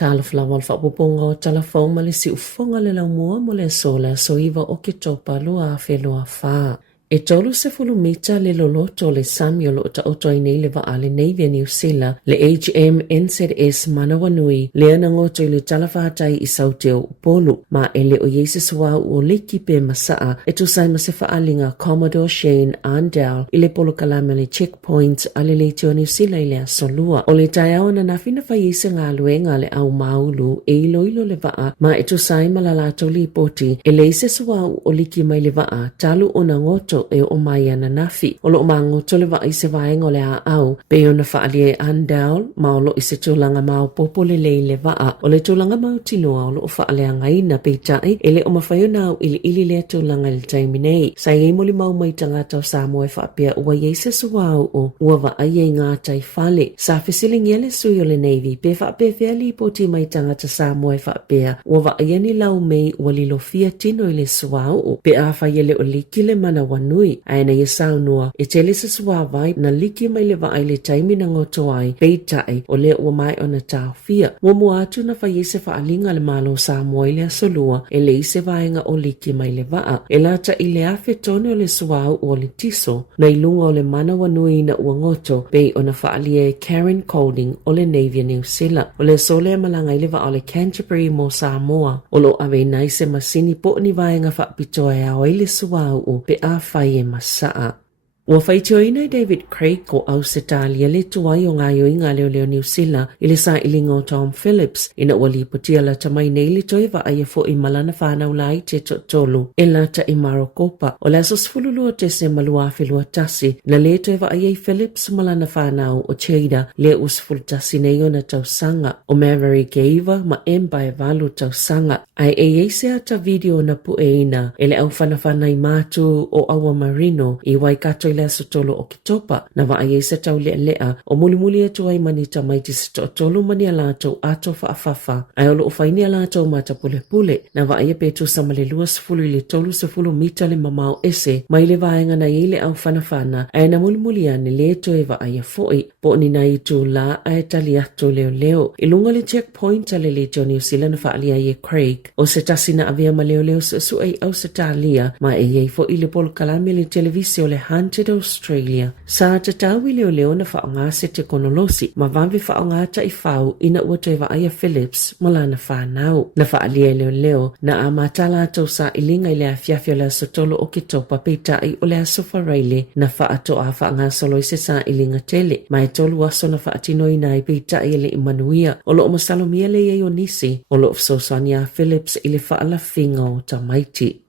Tala Fou whapuponga o Tala Fou malisi ufonga le laumua mo le sola so iwa o ke topa lua whelua wha. E tolu se mita le loloto le Samuel o ta oto nei le vaale nei via New Zealand le HM NZS Manawanui le anangoto le talafatai i sauteo upolu ma ele o Jesus wa o liki pe masaa e tu sai mase faalinga Commodore Shane Andal i le polo kalama le checkpoint ale le teo New Zealand le asolua o le taiao na nafina faise ngā luenga le au maulu e iloilo le vaa ma e tu sai malalato li poti e le Jesus wa o liki mai le vaa talu o nangoto e o mai ana nafi. O lo mango tole wa i se vaenga o le a au, pe o na whaalie Andal, ma o lo i se tūlanga mau popo le le waa. O le tūlanga mau tinoa o lo o whaalea ngai na peitai, e le o mawhaio nau ili le tūlanga le taimi nei. Sa i moli mau mai tangata o Sāmoa e whaapea ua yeise suwau o, ua wa ai e ngā tai whale. Sa whisilingi ele sui o le Navy, pe whaapea whea li poti mai tangata Sāmoa e whaapea, ua wa ai ani lau mei ua li lo fia tino i le suwau o, pe a whaiele o liki le mana wanui, aina ye saunua e tele se suawai na liki mai le vai le taimi na ngoto ai peitai o le ua mai o na tauwhia. Mua atu na whai se whaalinga le malo Sāmoa i le asolua e le ise vaenga o liki mai le waa. E lata i le afe tone o le suau o le tiso na ilunga o le mana wanui na ua ngoto pei o na whaalie Karen Colding o le Navy New Zealand. O le sole malanga i le wa o le Canterbury mo Sāmoa. O lo awe naise masini po ni vaenga whaapitoa e au i le suau o pe a whai e masaa. Ua whaitioina David Craig o Ausitalia le tuai o ngā yoinga leo New Zealand i le sa ilinga o Tom Phillips ina ua lipotia la tamai nei le toi wa aia fo i malana whanau lai te tolu e lata i Marokopa o le asos fululua te se malua whelua tasi na le toi wa aia i Phillips malana whanau o Cheida le usful tasi nei o na tausanga o Maverick Eva ma Empire Valu tausanga ai e eise ata video na pueina e le au whanawhanai mātu o Awa Marino i Waikato i le asotolo o kitopa na wa ai se tau lea o mulimuli atu ai manita mai ti se tolu mani alato ato whaafafa ai olo o whaini alato mata pule pule na wa ai petu samale lua sefulu i le tolu sefulu mita le mamao ese mai le vaenga na i le au whanawhana ai na mulimuli ane le to e wa ai foi po ni na i tu la ai tali atu leo ilunga le checkpoint ale le to New Zealand na whaalia i Craig o se tasina avea ma leo su ai au se talia ma e iei fo i le polo kalami le televisio le Hunted Australia. Sa te tawi leo na whaonga se te konolosi ma vanvi whaonga ta i whau ina ua toi wa aia Phillips malana whanau. Na whaalia leo na a matala ato sa ilinga i le a fiafio le asotolo o kitopa peita i o le asofa reile na whaato a whaonga solo i se sa ilinga tele. Ma e tolu aso na whaatino ina i peita i le imanuia o lo o masalomia le e o nisi o lo o fsosania Phillips i le whaala finga o tamaiti.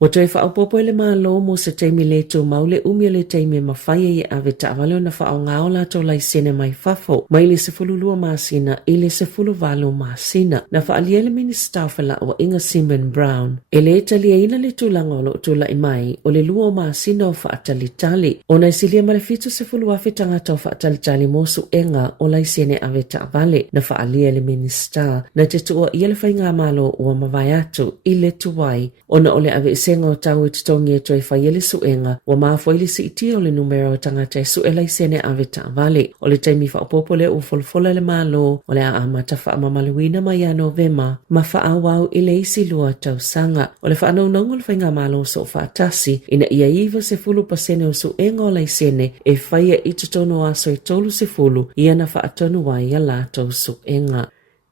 O toi whaapopo le malo mo se teimi le tō maule umia le teimi mawhaia i ave ta'awalo na whaao ngao la tō lai sene mai fafo. Mai le se fululua maasina i le se fulu valo maasina. Na whaalia le minister whala o Inga Simon Brown. E le talia ina le tūlanga o lo tūla i mai o le lua maasina o whaatalitali. O na isilia malefito se fulu afe tangata o whaatalitali mosu enga o lai sene ave ta'awale. Na whaalia le minister na te tua i ele whainga malo o mawai atu i le tuwai. O na ole ave senga o tau i tutongi e toi whaiele suenga wa maafo si iti o le numero o tangata e suela i sene ave ta'avale. O le taimi whaapopo le o folfola le malo o le a amata whaamamaluina mai ano vema ma whaawau i le isi lua tau sanga. O le whaanaunongo le whainga malo so whaatasi ina ia iwa se fulu pasene o suenga o lai sene e whaia i tutono aso i tolu se fulu ia na whaatonu wai a lato suenga.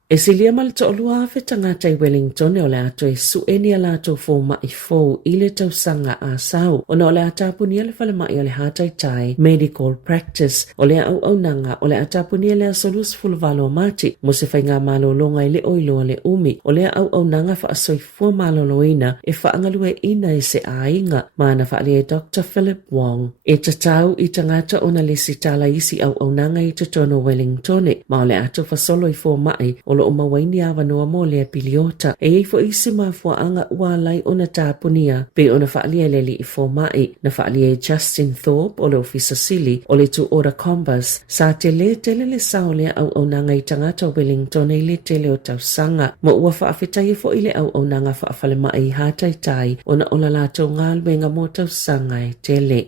E silia malto o lua afe tangata i Wellington o le ato e sueni a lato fō mai fō i le tausanga a sau. O na o le atapuni le whale mai o le hatai tai medical practice o le au nanga o le atapuni le asolus fulvalo mati mo se whainga malo longa i le oilo le umi o le au nanga wha asoi fua malo loina e whaangalue ina e se ainga maana whaale Dr. Philip Wong. E tatau i tangata o na le sitala isi au nanga i tutono Wellingtone ma o le ato whasolo i fō mai o o mawaini awa noa mo lea piliota e eifo isi mafua anga ua lai o na tāpunia pe o na whaalia leli i fō mai na whaalia Justin Thorpe o le ofisa sili o le tu ora Combas sa te le tele le sao lea au nanga i tangata Wellington e le tele o tausanga mo ua whaafetai fo i le au nanga whaafale mai hatai tai o na o la lato ngā luenga mo tausanga e tele.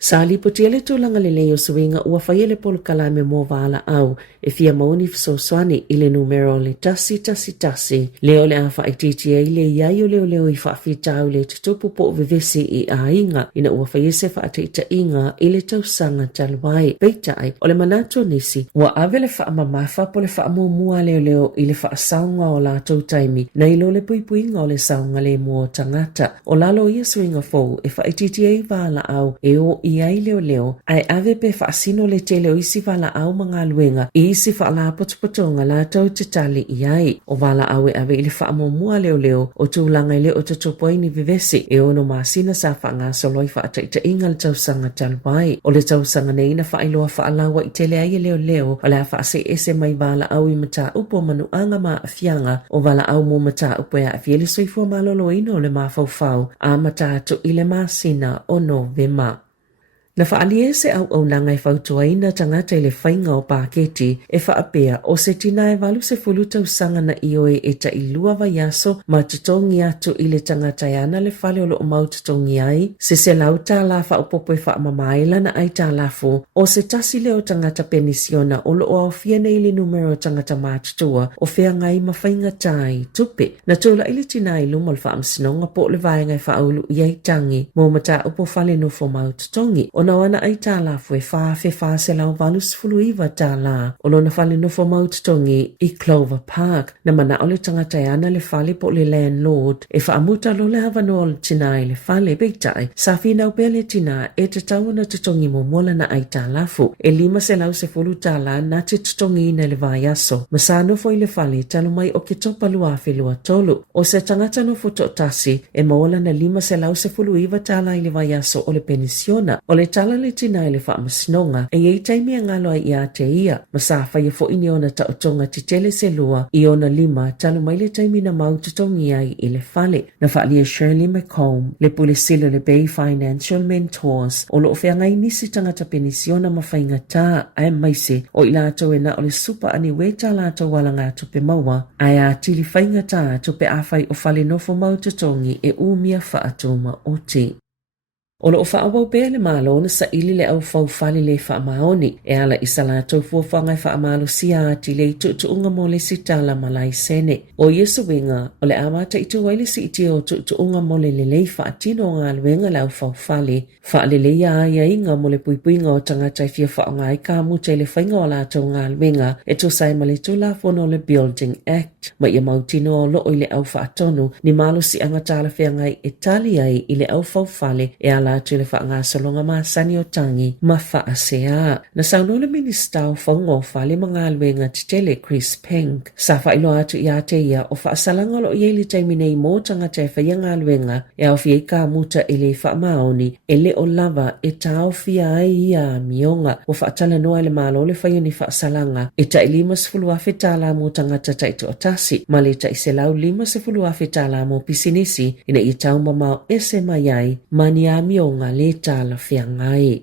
Sali po tele tulanga leleo swinga ua fayele pol kalame mo vala au e fia mauni fsoswani ile numero le tasi leo le afa ITTA le yayo leo ifa fitau le tutupu po vivesi I ainga ina ua fayese fa atita inga ile tausanga talwai beitai ole manato nisi ua avele fa amamafa po le fa amumua leo ile fa saunga o la taimi na ilo le puipuinga o le saunga le mua tangata o lalo ia swinga fo e fa ITTA vala au e o Iai leo ai ave pe faasino le tele o isi vala au mga luenga I isi faala potopotonga la tau te tali iai o vala au e ave ili faamomua leo o tūlanga ile o tatopoi ni vivesi e ono maasina sa faanga soloi faataita inga le tausanga talwai o le tausanga neina faailoa faalawa I tele ai leo o le faase ese mai vala au I mata upo manuanga ma afianga o vala au mo mata upo ya afiele soifua malolo ino o le mafaufau a mata atu ile maasina o Novema. Na faalie se au nanga I fautuaina tangata ile fainga o paketi e faapea o se tina e valu se fuluta usanga na ioe e ta ilua vayaso ma tutongi atu ile tangata yana le fale o lo mau tutongi ai se lauta la fa upopo e fa mamaila na ai Tala Fou o se tasi leo tangata penisiona o lo o afiene ile numero tangata matutua o fea ngai mafainga tai tupe na tula ile tina ilu mol fa amsinonga po le vaenga e fa aulu iai tangi mo mata upo fale no fo mau tutongi o na wana ai Tala Fou e fa se lau valus fuluiva tala o lona fale no fo maututongi I Clover Park na mana ole tangata yana le fale po le landlord e fa amuta lo le havano le tina le fale beitai sa fina upele tina e te tauna tutongi mo mola na ai Tala Fou e lima se lau se fulu tala na te tutongi na le vayaso masano fo I le fale talo mai o ke topa lua felua tolu o se tangata no fo totasi e mola na lima se lau se fuluiva tala I le vayaso o le penisiona o le tala le tina I le whaamasnonga e ei taimi a ngalo ai ia te ia masafa ia fo ini ona ta otonga ti tele se lua I ona lima talo mai le taimi na mau tutongi ai I le fale na whaalia Shirley McComb le pulisilo le Bay Financial Mentors o lo ofea ngai nisi tangata penisiona mawhainga tā ai maise o I lato e na o le supa ani weta lato wala ngā tupe maua ai a tili whainga tā tupe awhai o fale nofo mau tutongi e umia whaatuma o ti. O lo whaawau pēr le mālona sa ili le au whauwhali le whaamaoni e ala isa la tau fuawhangai whaamalo sia ati le tuunga mo le sitala malai sene. O Yesu winga o le amata itu waile si iti o tuunga mo le lelei whaatino ngā luenga le au whauwhali. Whaalelei a ia inga mo le puipuinga o tangata I fia whaongai ka mute le whainga o la tau ngā luenga e to sai ma le tula fono le Building Act. Ma ia mautino o loo I le au whaatonu ni malo si angatala whiangai e tali ai I le au whauwhali e ala atu le whaanga solonga maa sani o tangi ma whaasea. Na sauno le minista o whaunga o whale mga luenga titele Chris Pink. Sa whailo atu I ate ia o whaasalanga lo iei li taiminei mō tangata e whaianga luenga e au fie ka muta e le whaamaoni e le o lava e tau fia ai ia mionga o whaatala noa le malo le whaioni whaasalanga e ta ilima sefulu afe tala mō tangata taito o tasi ma le ta iselau lima sefulu afe tala mō pisinisi ina I tau mamau ese mai ai mani a mionga le tala whiangai.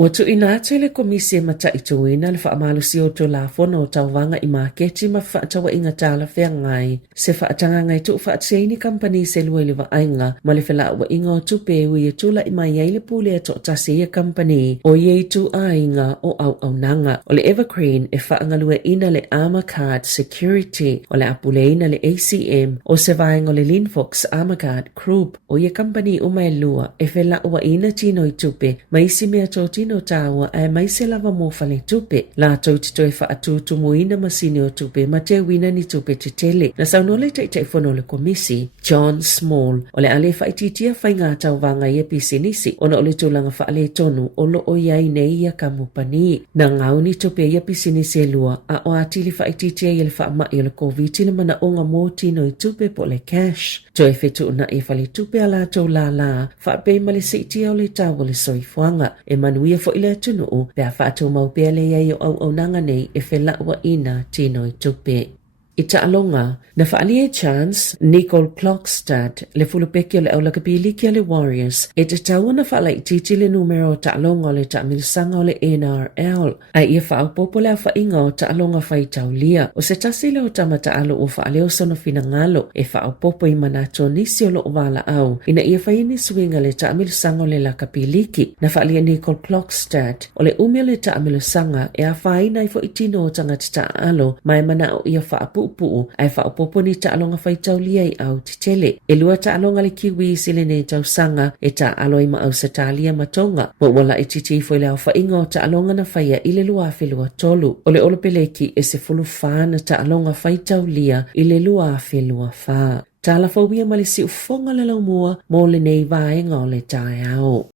Ua tuina atu le komisi e mata I tuina le whaamalusi o to la fono o tauwanga I maketi ma whaatawa inga tala whiangai. Se whaatanga ngai tu whaatseini company se lua le waainga ma le whala ua inga o tupe ui e tula I mai ai le pule e to tasi ia company o iei tu a inga o au nanga. O le Evergreen e whaangalua ina le Armor Card Security o le apuleina le ACM o se vaenga o le Linfox Armor Card Group o ia company o mai lua e whala ua ina tino I tupe ma isi mea toti no tawa ai mai se lava mo fale tupe la tau tito e whaatutu muina masini o tupe ma te wina ni tupe te tele na sauno le te fono le komisi John Small o le ale whaititia whainga tau vanga ia pisinisi ona o le tūlanga whaale tonu o lo o iai nei ia kamupani na ngau ni tupe ia pisinisi e lua a o atili whaititia ia le whaama i o le COVID na mana onga mō tino I tupe po le cash to e whetu na e whale tupe ala tau la whaapei ma le seitia o le tau o le soifuanga e manui ia fo ile tunu o pe a whaatou mau pea le iai o au nanga nei e whela ua ina tino I tupe. I ta'alonga, na whaalia chance, Nicole Klokstad, le fulupeki o le au lakapiliki le Warriors, e te taua na whaala I titi le numero o ta'alonga o le ta'amilisanga o le NRL, ai ia whaapopo le a whainga o ta'alonga whai taulia, o se tasi le o tamata alo o whaaleo sono finangalo, e whaapopo I manato nisi o lo wala au, ina ia whaini swinga le ta'amilisanga o le lakapiliki, na whaalia Nicole Klokstad, o le umia le ta'amilisanga, e a whaina I fo itino o tangata ta'alo, mai mana o ia whaapu puu ai whaapopo ni ta'alonga whai taulia I au titele. E lua ta'alonga le kiwi sile ne tausanga e ta'alo I maau sa talia matonga. Wala I titi fo le au whainga o ta'alonga na whaia I le lua whelua tolu. O le olopeleki e se fulu whaa na ta'alonga whai taulia I le lua whelua whaa. Tala Fou ia malisi ufonga le laumua mo le nei vaenga o le tae au.